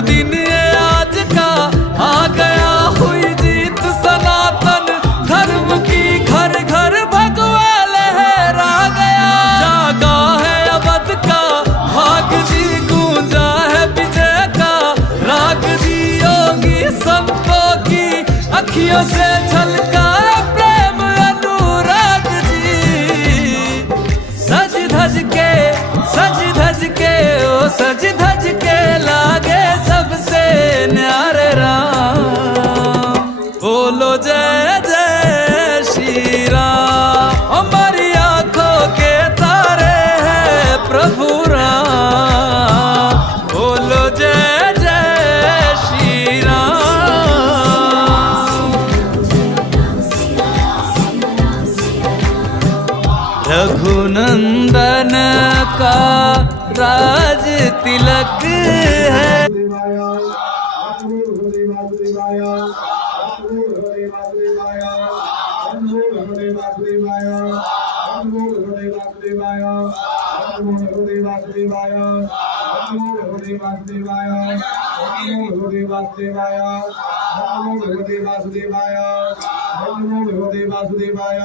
दिन ये आज का आ गया, हुई जीत सनातन धर्म की, घर घर भगवा लहरा गया। जागा है अवध का भाग जी, गूंजा है विजय का राग जी। योगी संतों की अखियों से झलका प्रेम अनुराग जी। सज धज के ओ सज धज के लागे सबसे न्यारे राम। बोलो जय जय श्री राम, हमारी आंखों के तारे हैं प्रभु राम। बोलो जय जय श्री राम। रघुनंदन का राज तिलक है। वासुदेवाय।